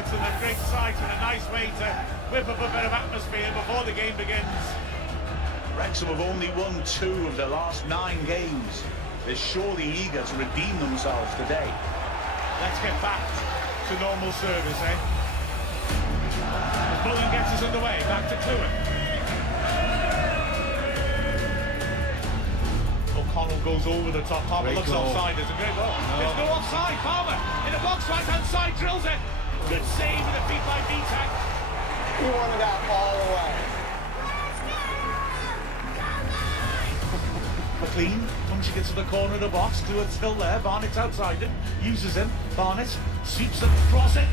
It's a great sight and a nice way to whip up a bit of atmosphere before the game begins. Wrexham have only won 2 of their last 9 games. They're surely eager to redeem themselves today. Let's get back to normal service, eh? Bullen gets us underway, back to Clewin. O'Connell goes over the top. Palmer looks offside. There's a great goal. There's no offside. Palmer in the box, right hand side, drills it. Good save and a beat by Vitak. He wanted that all the way. McLean, punching it to the corner of the box. Clewart's still there. Barnett's outside him. Uses him. Barnett sweeps it, cross it.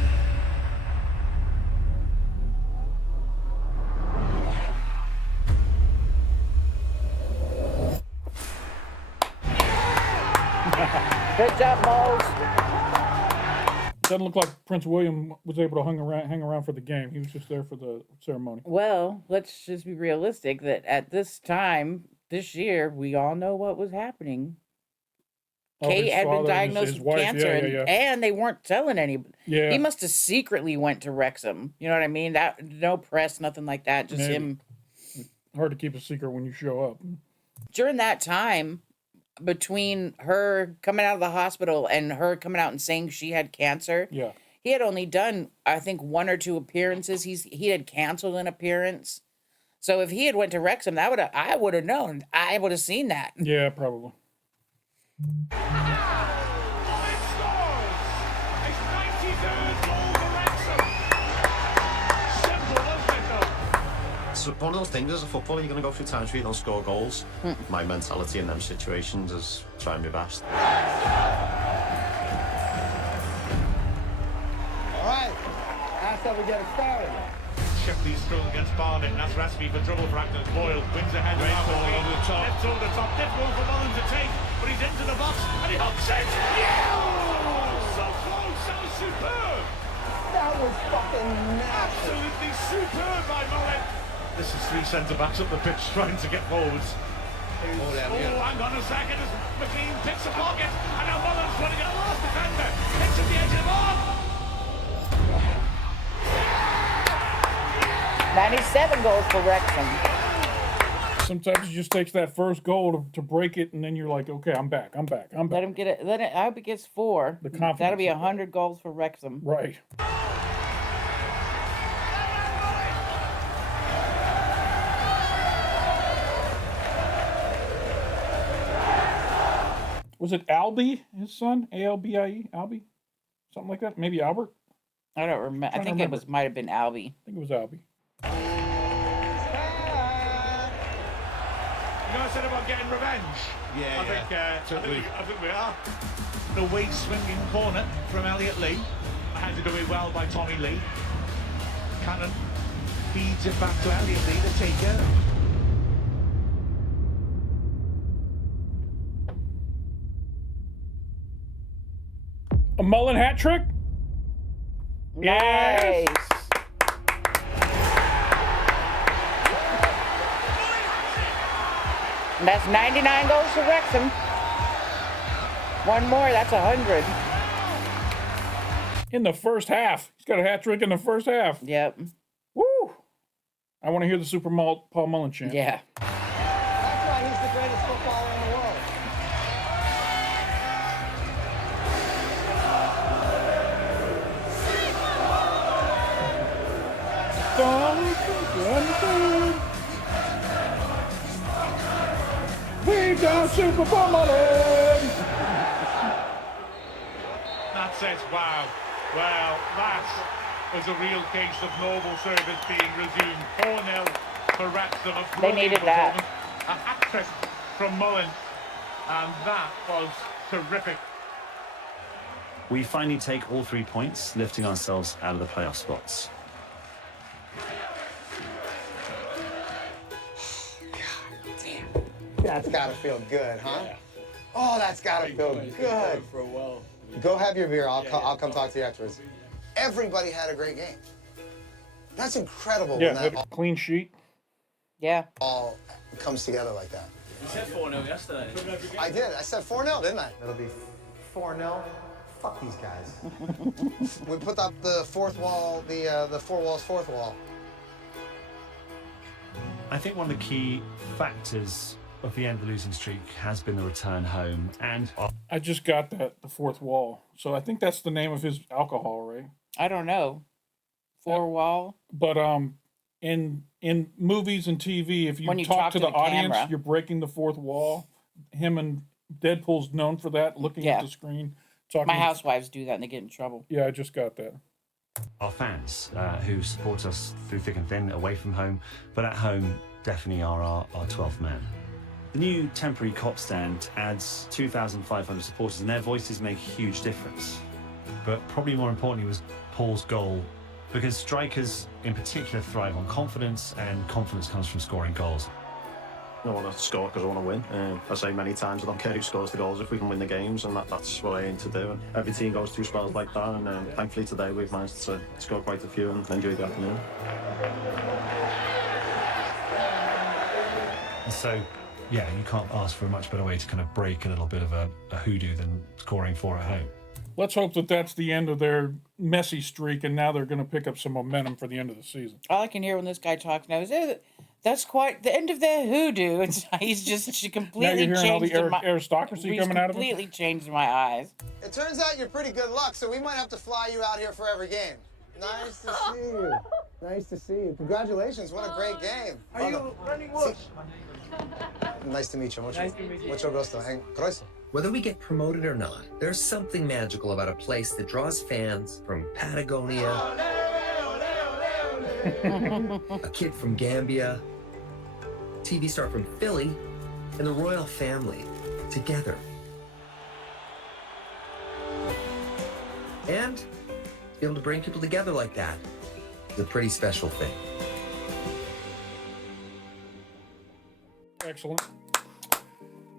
Good job, Moles. Doesn't look like Prince William was able to hang around for the game. He was just there for the ceremony. Well, let's just be realistic that at this time, this year, we all know what was happening. Oh, Kate his had been father and diagnosed his with wife. cancer, and they weren't telling anybody. Yeah. He must have secretly went to Wrexham. You know what I mean? That no press, nothing like that. Just Maybe. him. Hard to keep a secret when you show up. During that time, between her coming out of the hospital and her coming out and saying she had cancer, Yeah. he had only done, I think, 1 or 2 appearances. He had canceled an appearance. So if he had went to Wrexham, I would have known. I would have seen that. Yeah, probably. So one of those things as a footballer, you're going to go through times where you don't score goals. My mentality in them situations is trying my best. All right, that's how we get it started. Shipley's through against Barnett, and that's recipe for trouble for Agnes Boyle. Wins ahead of Boyle over the top. Left over the top, difficult for Mullen to take, but he's into the box, and he hooks it! Yeah! So close, that was superb! That was fucking nasty. Absolutely superb by Mullen. This is 3 centre-backs up the pitch trying to get forwards. Hang on a second as McLean picks a pocket, and now Mullen's running at the last defender. Hits at the edge of the bar. 97 goals for Wrexham. Sometimes it just takes that first goal to break it, and then you're like, okay, I'm back. Let him get it. I hope he gets 4. The confidence. That'll be 100 goals for Wrexham. Right. Was it Albie, his son? A-L-B-I-E? Albie? Something like that? Maybe Albert? I don't remember. I think it might have been Albie. I think it was Albie. You know I said about getting revenge? Yeah, I think we are. The weight swinging corner from Elliot Lee. Handed away well by Tommy Lee. Cannon feeds it back to Elliot Lee, the taker. A Mullen hat trick? Nice. And that's 99 goals for Wrexham. 1 more, that's 100. In the first half. He's got a hat trick in the first half. Yep. Woo! I want to hear the Paul Mullen chant. Yeah. That's why he's the greatest footballer in the world. We've got Super Paul Mullen! That says wow. Well, that was a real case of noble service being resumed. 4-0 for Wrexham. They needed that. A hat-trick from Mullen. And that was terrific. We finally take all 3 points, lifting ourselves out of the playoff spots. That's gotta feel good, huh? Yeah. Oh, that's gotta feel good. For a while. Go have your beer. I'll come talk to you afterwards. Everybody had a great game. That's incredible. Yeah, when that a clean sheet. Yeah. all comes together like that. You said 4-0 yesterday. I did. I said 4-0, didn't I? It'll be 4-0. Fuck these guys. We put up the fourth wall, the 4 walls, fourth wall. I think one of the key factors of the end of the losing streak has been the return home, and I just got that, the fourth wall. So I think that's the name of his alcohol, right? I don't know. 4 wall. But in movies and TV, if When you you talk to the audience, camera. you're breaking the fourth wall. Him and Deadpool's known for that, looking at the screen. Talking My housewives do that and they get in trouble. Yeah, I just got that. our fans who support us through thick and thin, away from home, but at home definitely are our 12th man. The new temporary cop stand adds 2,500 supporters, and their voices make a huge difference. But probably more importantly was Paul's goal, because strikers in particular thrive on confidence, and confidence comes from scoring goals. I want to score because I want to win. I say many times I don't care who scores the goals if we can win the games, and that's what I aim to do. And every team goes through spells like that, and thankfully today we've managed to score quite a few and enjoy the afternoon. And so yeah, you can't ask for a much better way to kind of break a little bit of a hoodoo than scoring 4 at home. Let's hope that that's the end of their messy streak, and now they're going to pick up some momentum for the end of the season. All I can hear when this guy talks now is, that's quite the end of their hoodoo. And he's just completely now you're hearing all the changed aristocracy coming out of him? Completely changed my eyes. It turns out you're pretty good luck, so we might have to fly you out here for every game. Nice to see you. Nice to see you. Congratulations, what a great game. Are you running Welsh? Nice to meet you. Nice to meet you. Mucho gusto. Whether we get promoted or not, there's something magical about a place that draws fans from Patagonia, a kid from Gambia, TV star from Philly, and the royal family together. And to be able to bring people together like that is a pretty special thing.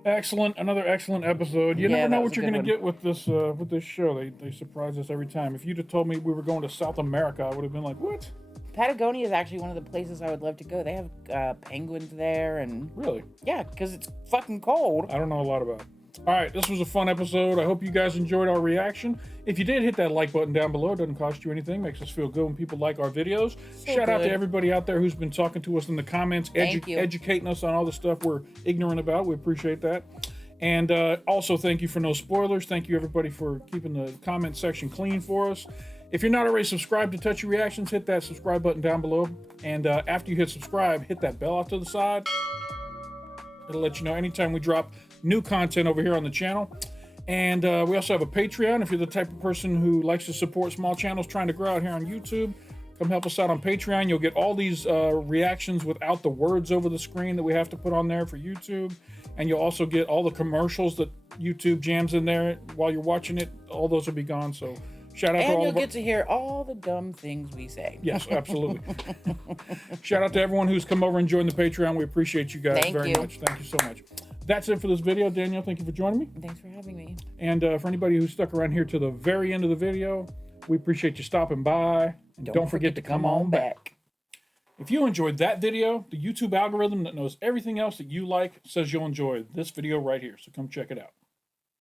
Excellent. Another excellent episode. You Yeah, never that know was what a you're good going to get with this show. They surprise us every time. If you'd have told me we were going to South America, I would have been like, what? Patagonia is actually one of the places I would love to go. They have penguins there, and really, yeah, because it's fucking cold. I don't know a lot about it. All right, this was a fun episode. I hope you guys enjoyed our reaction. If you did, hit that like button down below. It doesn't cost you anything. Makes us feel good when people like our videos. Shout out to everybody out there who's been talking to us in the comments, educating us on all the stuff we're ignorant about. We appreciate that. And also, thank you for no spoilers. Thank you, everybody, for keeping the comment section clean for us. If you're not already subscribed to Touchy Reactions, hit that subscribe button down below. And after you hit subscribe, hit that bell off to the side. It'll let you know anytime we drop new content over here on the channel. And we also have a Patreon. If you're the type of person who likes to support small channels trying to grow out here on YouTube, come help us out on Patreon. You'll get all these reactions without the words over the screen that we have to put on there for YouTube. And you'll also get all the commercials that YouTube jams in there while you're watching it. All those will be gone. So shout out to all And you'll of our... get to hear all the dumb things we say. Yes, absolutely. Shout out to everyone who's come over and joined the Patreon. We appreciate you guys very much. Thank you so much. That's it for this video. Danielle, thank you for joining me. Thanks for having me. And for anybody who stuck around here to the very end of the video, we appreciate you stopping by. And don't forget to come on back. If you enjoyed that video, the YouTube algorithm that knows everything else that you like says you'll enjoy this video right here. So come check it out.